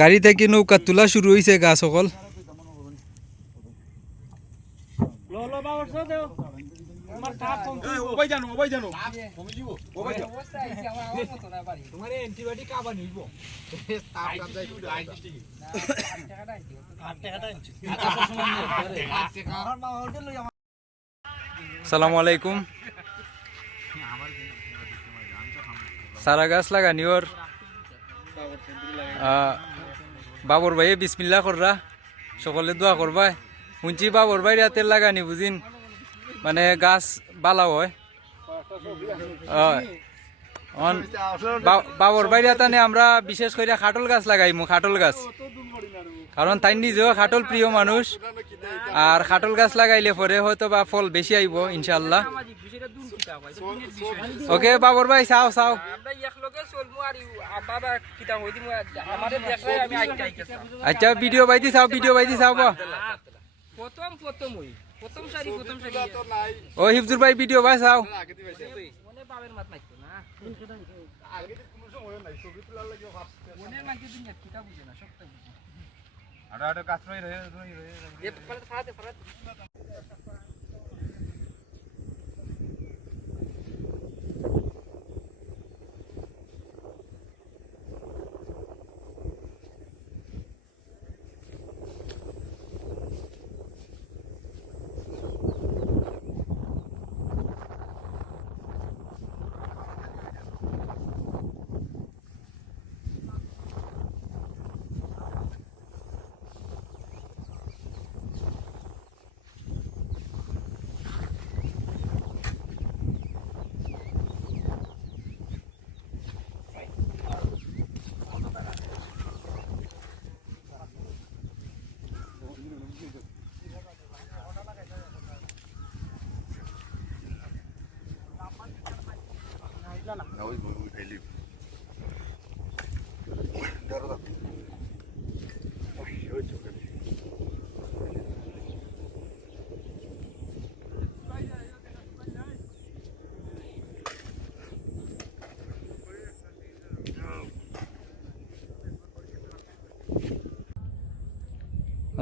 গাড়ি থেকে নৌকা তোলা শুরু হয়েছে গাছ সকল। আসসালামু আলাইকুম। সারা গাছ লাগানি ওর বাবর ভাই বিসমিল্লাহ কররা, সকলে দোয়া করবাই। শুনছি বাবর ভাই রাতে লাগানি বুঝিন মানে গাছ বালা হয়। বাবর ভাই রাতানে আমরা বিশেষ করে খাটল গাছ লাগাইমু, খাটল গাছ, কারণ তাই নিজেও খাটল প্রিয় মানুষ। আর খাটল গাছ লাগাইলে পরে হয়তো বা ফল বেশি আইব ইনশাল্লাহ। ওকে বাবর ভাই চাও চাও। আচ্ছা ভিডিও বাইদি চাও, ভিডিও বাইদি চাও। ও হিফজুর ভাই ভিডিও ভাই চাও।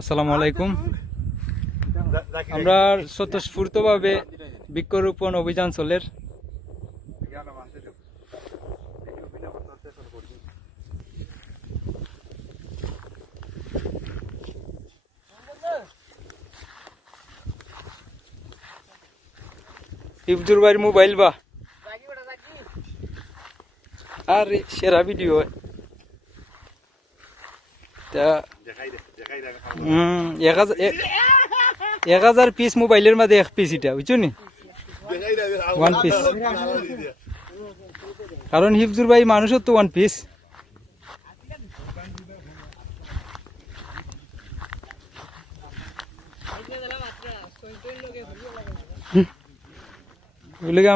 আসসালামু আলাইকুম। আমরা স্বতঃস্ফূর্তভাবে বৃক্ষরোপণ অভিযান চলের। হিফজুর ভাইয়ের মোবাইল বা আর সেরা ভিডিও 1000 পিস মোবাইলের মধ্যে 1 পিস, এটা বুঝছো নি, 1 পিস। কারণ হিফজুর ভাই মানুষের তো 1 পিস।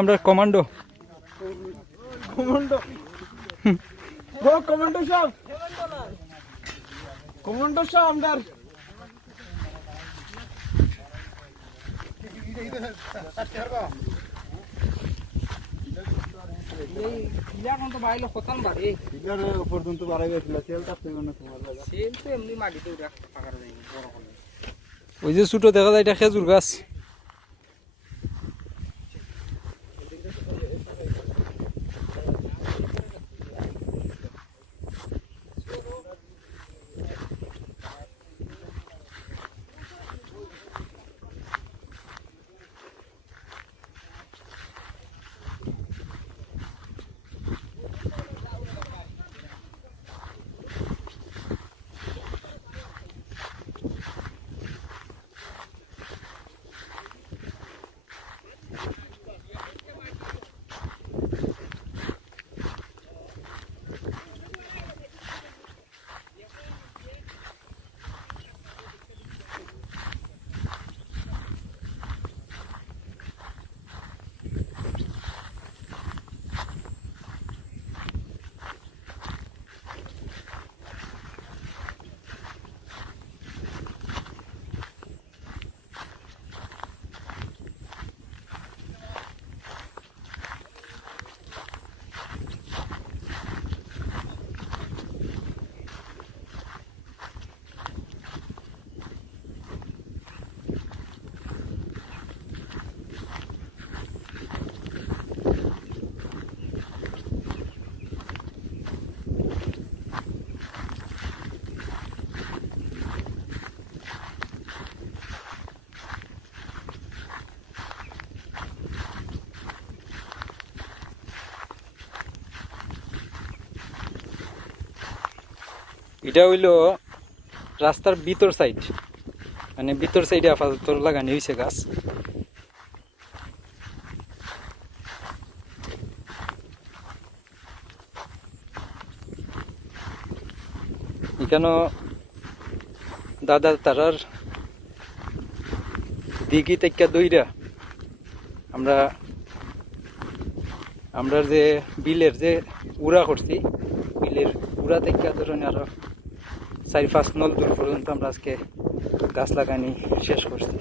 আমরা কমান্ডো কমান্ডো কমান্ডো সব কমান্ডো সব আমদার ওই যে ছোট দেখা যায় এটা খেজুর গাছ। এটা হইলো রাস্তার ভিতর সাইড, মানে ভিতর সাইডে আপাতত লাগানি হয়েছে গাছ। এখানেও দাদা তারার দিঘি থেকে দইরা আমরা যে বিলের যে উড়া করছি, বিলের উড়া থেকে ধরুন আরো 4-5 নল দূর পর্যন্ত আমরা আজকে গাছ লাগানি শেষ করছি।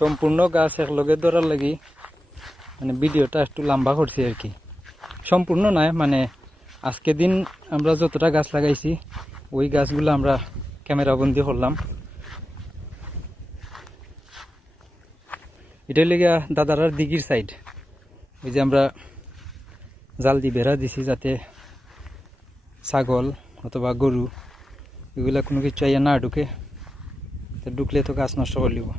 সম্পূর্ণ গাছ একলগে ধরার লাগি মানে ভিডিওটা একটু লম্বা করছি আর কি, সম্পূর্ণ নয়, মানে আজকে দিন আমরা যতটা গাছ লাগাইছি ওই গাছগুলো আমরা ক্যামেরা বন্দি করলাম। এটা লেগে দাদারার দিঘির সাইড, ওই যে আমরা জাল দিয়ে বেড়া দিছি যাতে ছাগল অথবা গরু এগুলা কোনো কিছু আইয়া না ঢুকে, ঢুকলে তো গাছ নষ্ট করে লিব।